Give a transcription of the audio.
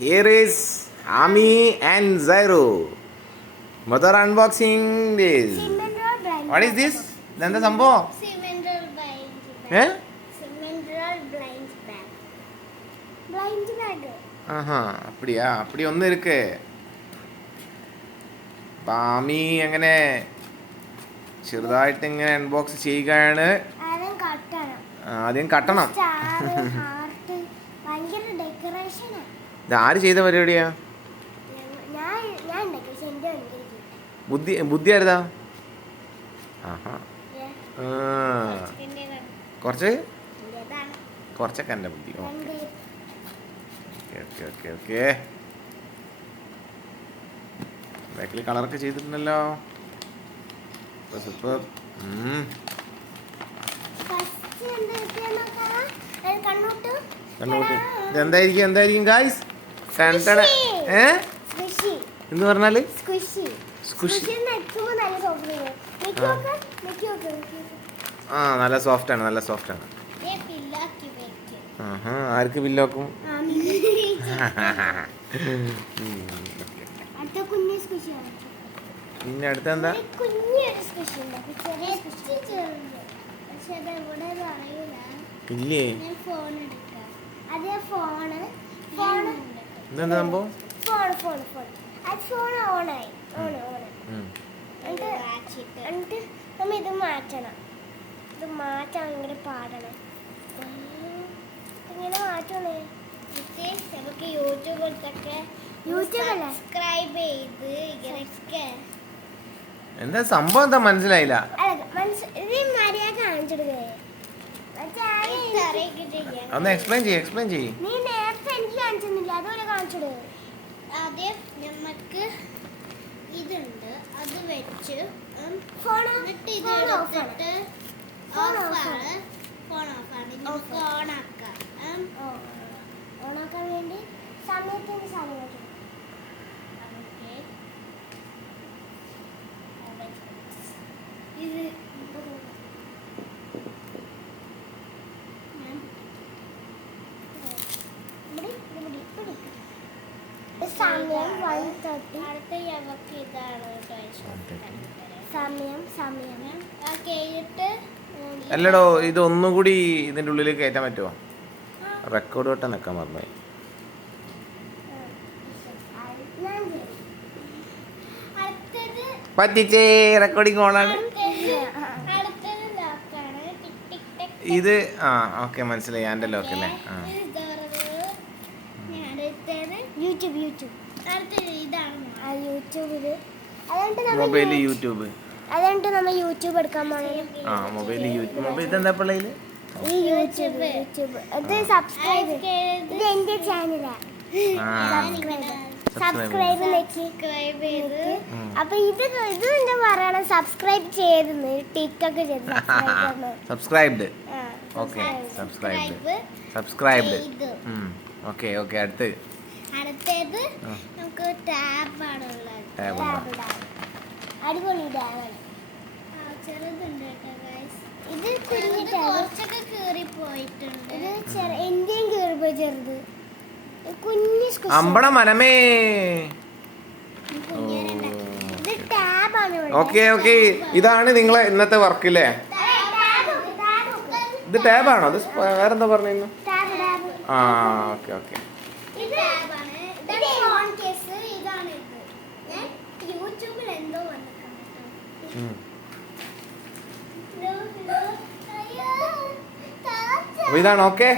Here is Ami and Zairo. Mother unboxing this. What is this? ഇതെന്താ സംഭവം? ഏ? ആഹാ അപ്പടിയാ അപ്പടി ഒന്ന് ഇരിക്ക്. പാമി അങ്ങനെ ചെറുതായിട്ട് ഇങ്ങനെ അൺബോക്സ് ചെയ്യുകയാണ്. ആദ്യം കട്ടണം. ഇത് ആര് ചെയ്ത പരിപാടിയാ? ബുദ്ധി ആരുതാ? ആഹാ കുറച്ചൊക്കെ എൻ്റെ ബുദ്ധി. Okay okay okay. ബാക്കിൽ കളറൊക്കെ ചെയ്തിട്ടുണ്ടല്ലോ. സൂപ്പർ. കണ്ണൂട്ട് എന്തായിരിക്കും ഗായ്സ്? എന്ന് പറഞ്ഞാല് ആ നല്ല സോഫ്റ്റ് ആണ്, നല്ല സോഫ്റ്റ് ആണ്. ആർക്ക് ബില്ലോക്കും? പിന്നെ അടുത്ത എന്താ? ഇല്ലേ ഇതെന്താ സംഭവം? ഇത് മാറ്റണം. ഇത് മാറ്റാൻ ഭയങ്കര പാടണം. ഇങ്ങനെ മാറ്റണേ. നമുക്ക് യൂട്യൂബിലൊക്കെ സബ്സ്ക്രൈബ് ചെയ്ത് ഇങ്ങനെയൊക്കെ. എന്താ സംഭവം? എന്താ മനസ്സിലായില്ല. ഒന്ന് എക്സ്പ്ലെയിൻ ചെയ്യ്. നീ നേരത്തെ എനിക്ക് കാണിച്ചില്ല, അതുപോലെ കാണിച്ചിട്. ആദ്യം നമുക്ക് ഇതുണ്ട്, അത് വെച്ച് ഫോൺ എടുത്തിട്ട് ഓഫാണ്. നമുക്ക് ഓണാക്കാൻ വേണ്ടി സമയത്തിന് സമയം ഇത് സമയം 1:30. അടുത്ത ഞങ്ങൾക്ക് ഇതാണ് സമയം കേട്ട്. അല്ലടോ, ഇത് ഒന്നുകൂടി ഇതിൻ്റെ ഉള്ളിൽ കയറ്റാൻ പറ്റുമോ? റെക്കോർഡ് തൊട്ട് നിൽക്കാൻ മറന്നു. പറ്റിച്ചേ, റെക്കോർഡിങ് ഓണാണ്. ഇത് ഓക്കെ മനസ്സിലായി. എൻ്റെ ലോക്ക് അല്ലേ? Mobile YouTube. അതുകൊണ്ട് നമ്മൾ യൂട്യൂബ് എടുക്കാൻ പോകണം. മൊബൈൽ ഇതെന്താ പിള്ളേര്? ഈ യൂട്യൂബ് ഇത് സബ്സ്ക്രൈബ്. ഇത് എൻ്റെ ചാനലാണ്. സബ്സ്ക്രൈബ് ചെയ്ത്. അപ്പൊ ഇത് എന്താ പറയണം? സബ്സ്ക്രൈബ് ചെയ്തെന്ന് ടിക്കൊക്കെ ചെയ്ത് subscribed. Okay subscribed. Okay okay. അടുത്തത് നമുക്ക് ടാബാണുള്ളത്. അടിപൊളി ടാബാണ്. ചെറുതുണ്ട് കേട്ടോ ഗൈസ്. ഇത് കുഞ്ഞു കുറച്ചൊക്കെ കീറി പോയിട്ടുണ്ട്. ഇത് എന്റെയും കീറി പോയി ചെറുത്. കുഞ്ഞു അമ്പട മനമേ. ഇത് ടാബാണ്. Okay okay. ഇതാണ് നിങ്ങളെ ഇന്നത്തെ വർക്കില്ലേ? ഇത് ടാബാണോ? അത് വേറെന്താ പറഞ്ഞു? Okay okay. യൂട്യൂബിൽ എന്തോ അപ്പൊ ഇതാണ്. ഓക്കെ.